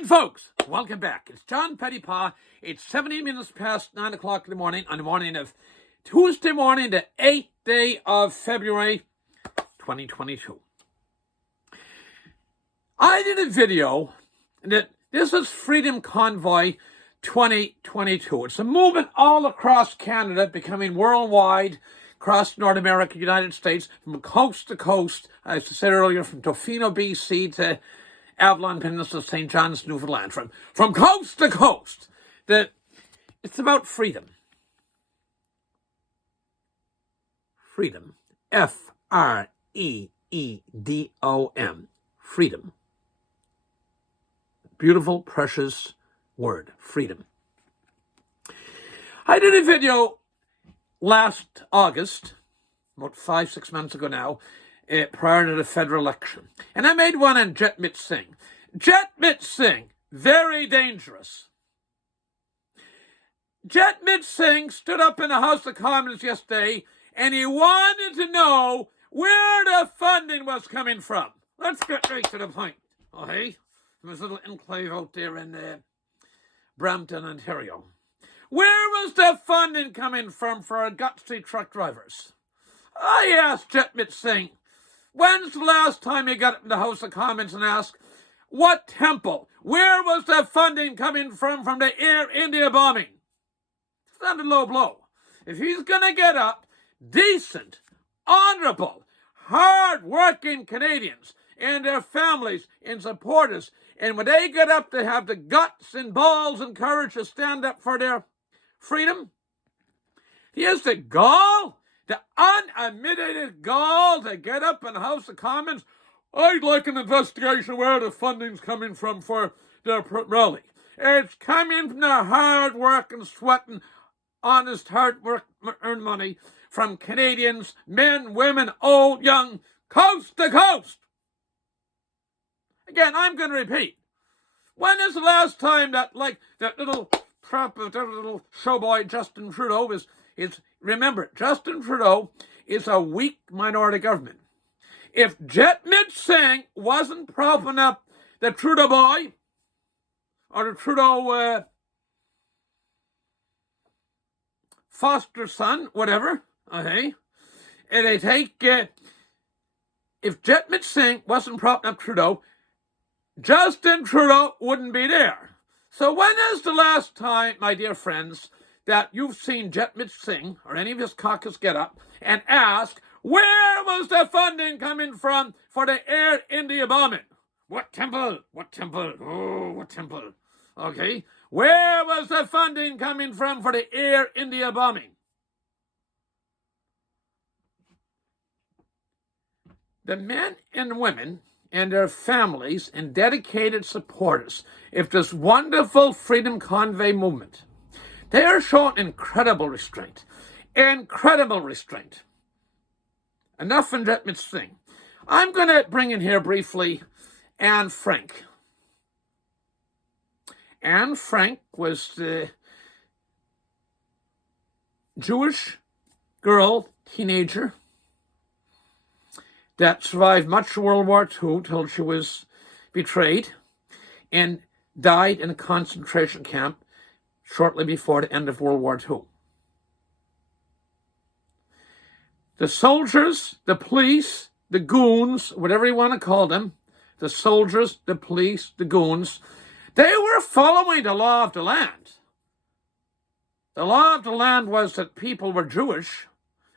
morning, folks. Welcome back. It's John Pettipas. It's 17 minutes past 9 o'clock in the morning on the morning of Tuesday morning, the 8th day of February, 2022. I did a video that this is Freedom Convoy 2022. It's a movement all across Canada, becoming worldwide, across North America, United States, from coast to coast, as I said earlier, from Tofino, BC to Avalon Peninsula, St. John's, Newfoundland, from coast to coast. It's about freedom. Freedom. F-R-E-E-D-O-M. Freedom. Beautiful, precious word. Freedom. I did a video last August, about 5-6 months ago now, prior to the federal election. And I made one on Jagmeet Singh. Jagmeet Singh, very dangerous. Jagmeet Singh stood up in the House of Commons yesterday and he wanted to know where the funding was coming from. Let's get right to the point, okay? There was a little enclave out there in Brampton, Ontario. Where was the funding coming from for our gutsy truck drivers? I asked Jagmeet Singh, when's the last time he got up in the House of Commons and asked, what temple? Where was the funding coming from the Air India bombing? It's not a low blow. If he's going to get up, decent, honorable, hard-working Canadians and their families and supporters, and when they get up, they have the guts and balls and courage to stand up for their freedom. He has the gall, the unadmitted gall to get up in the House of Commons. I'd like an investigation where the funding's coming from for their rally. It's coming from the hard work and sweating, honest, hard work, earned money from Canadians, men, women, old, young, coast to coast. Again, I'm going to repeat. When is the last time that little showboy Justin Trudeau remember, Justin Trudeau is a weak minority government. If Jagmeet Singh wasn't propping up the Trudeau boy, or the Trudeau foster son, whatever, okay, if Jagmeet Singh wasn't propping up Trudeau, Justin Trudeau wouldn't be there. So when is the last time, my dear friends, that you've seen Jagmeet Singh or any of his caucus get up and ask, where was the funding coming from for the Air India bombing? What temple? What temple? Oh, what temple? Okay. Where was the funding coming from for the Air India bombing? The men and women and their families and dedicated supporters of this wonderful Freedom Convoy movement, they are showing incredible restraint. Incredible restraint. Enough from Jagmeet Singh. I'm going to bring in here briefly Anne Frank. Anne Frank was the Jewish girl, teenager, that survived much of World War II till she was betrayed and died in a concentration camp shortly before the end of World War II. The soldiers, the police, the goons, whatever you want to call them, the soldiers, the police, the goons, they were following the law of the land. The law of the land was that people were Jewish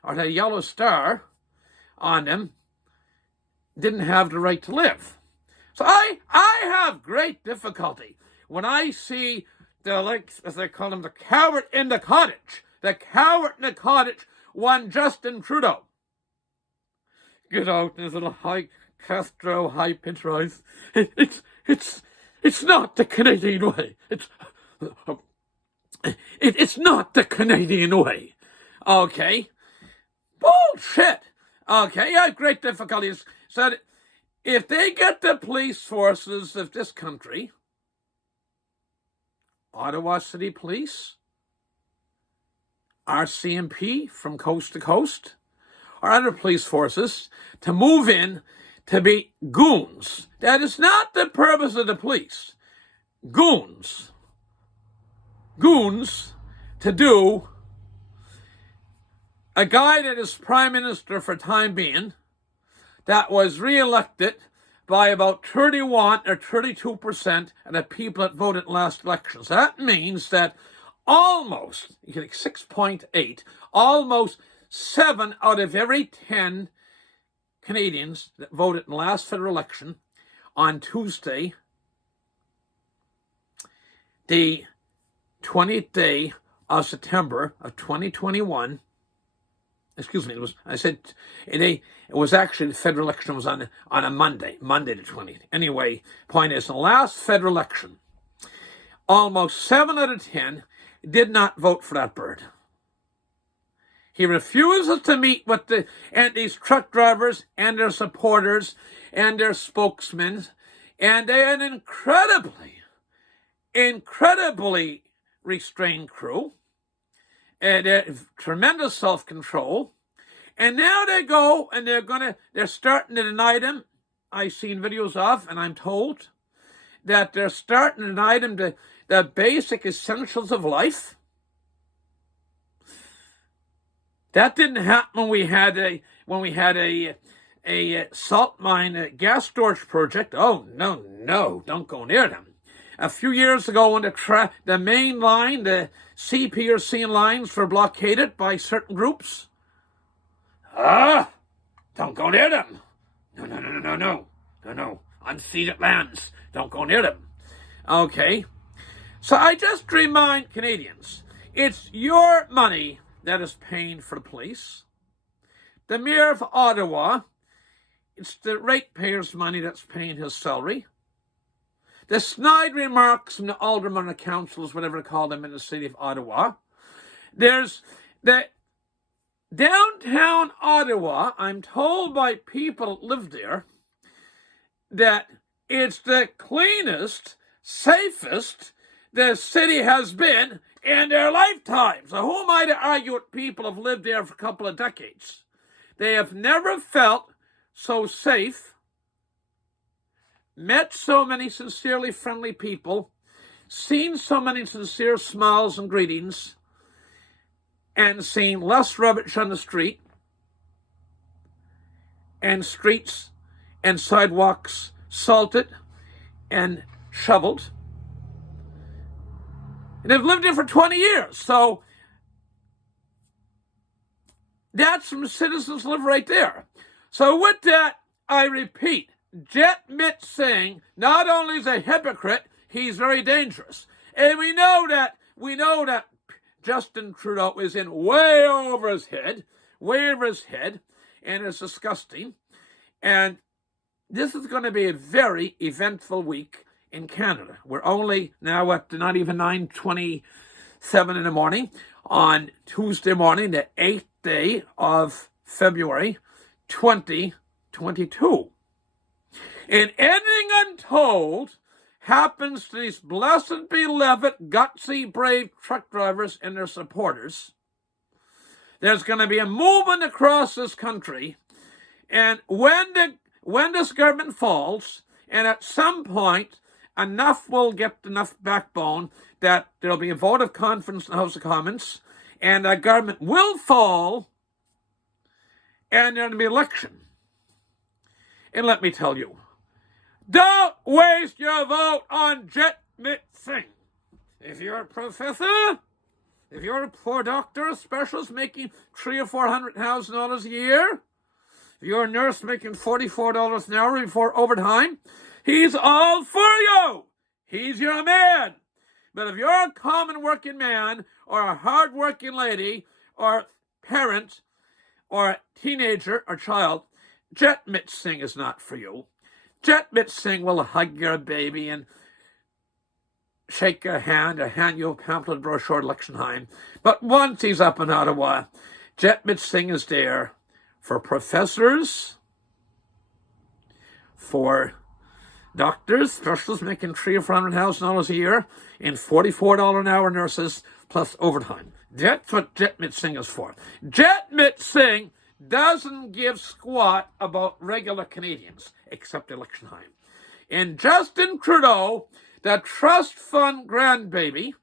or had a yellow star on them, didn't have the right to live. So I have great difficulty when I see as they call him, the coward in the cottage. The coward in the cottage, one Justin Trudeau. Get out in his little high Castro, high pitch voice. It's not the Canadian way. It's not the Canadian way. Okay? Bullshit. Okay, I have great difficulties. So if they get the police forces of this country, Ottawa City Police, RCMP from coast to coast, or other police forces, to move in to be goons. That is not the purpose of the police. goons to do a guy that is prime minister for time being that was re-elected by about 31 or 32% of the people that voted in last elections. That means that almost, you get 6.8, almost 7 out of every 10 Canadians that voted in the last federal election on Tuesday, the 20th day of September of 2021, excuse me, it was actually, the federal election was on a Monday the 20th. Anyway, point is, in the last federal election, almost 7 out of 10 did not vote for that bird. He refuses to meet with these truck drivers and their supporters and their spokesmen, and they are an incredibly restrained crew, and tremendous self-control. And now they go and they're starting to deny them. I've seen videos of, and I'm told that they're starting to deny them the basic essentials of life. That didn't happen when we had a salt mine, a gas storage project. Oh, no, don't go near them. A few years ago, when the main line, the CP or C lines were blockaded by certain groups. Don't go near them. No. Unceded lands. Don't go near them. Okay. So I just remind Canadians, it's your money that is paying for the police. The Mayor of Ottawa, it's the ratepayers' money that's paying his salary. The snide remarks from the aldermen or councils, whatever they call them in the city of Ottawa. There's the downtown Ottawa, I'm told by people that live there, that it's the cleanest, safest the city has been in their lifetime. So who am I to argue with people who have lived there for a couple of decades? They have never felt so safe, met so many sincerely friendly people, seen so many sincere smiles and greetings, and seen less rubbish on the street, and streets and sidewalks salted and shoveled. And they've lived here for 20 years. So that's some citizens live right there. So with that, I repeat, Jagmeet Singh not only is a hypocrite, he's very dangerous. And we know that Justin Trudeau is in way over his head, and it's disgusting. And this is going to be a very eventful week in Canada. We're only now at not even 9:27 in the morning on Tuesday morning, the 8th day of February 2022. And anything untold happens to these blessed, beloved, gutsy, brave truck drivers and their supporters. There's going to be a movement across this country, and when this government falls, and at some point enough will get enough backbone that there'll be a vote of confidence in the House of Commons, and the government will fall, and there'll be election. And let me tell you, don't waste your vote on Jagmeet Singh. If you're a professor, if you're a poor doctor, a specialist making $300,000 or $400,000 a year, if you're a nurse making $44 an hour before overtime, he's all for you. He's your man. But if you're a common working man or a hard-working lady or parent or a teenager or child, Jagmeet Singh is not for you. Jagmeet Singh will hug your baby and shake your hand or hand you a pamphlet brochure at election time. But once he's up in Ottawa, Jagmeet Singh is there for professors, for doctors, specialists making $300,000 or $400,000 a year, and $44 an hour nurses plus overtime. That's what Jagmeet Singh is for. Jagmeet Singh doesn't give squat about regular Canadians, except election time. And Justin Trudeau The trust fund grandbaby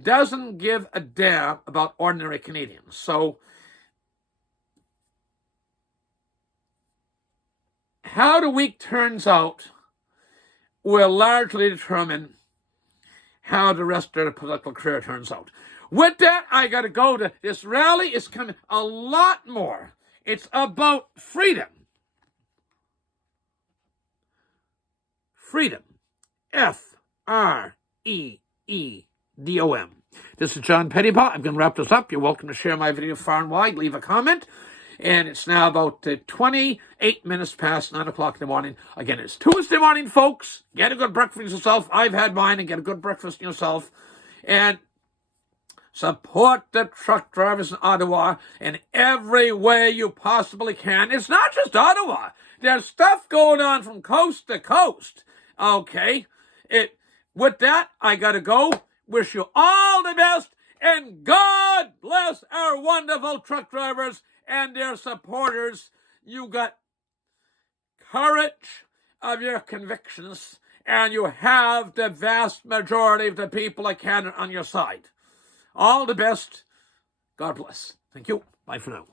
doesn't give a damn about ordinary Canadians. So how the week turns out will largely determine how the rest of the political career turns out. With that, I got to go. This rally is coming a lot more. It's about freedom. Freedom. Freedom. This is John Pettipas. I'm going to wrap this up. You're welcome to share my video far and wide. Leave a comment. And it's now about 28 minutes past 9 o'clock in the morning. Again, it's Tuesday morning, folks. Get a good breakfast yourself. I've had mine, and get a good breakfast yourself. And support the truck drivers in Ottawa in every way you possibly can. It's not just Ottawa. There's stuff going on from coast to coast. Okay? With that, I got to go. Wish you all the best. And God bless our wonderful truck drivers and their supporters. You got courage of your convictions, and you have the vast majority of the people of Canada on your side. All the best. God bless. Thank you. Bye for now.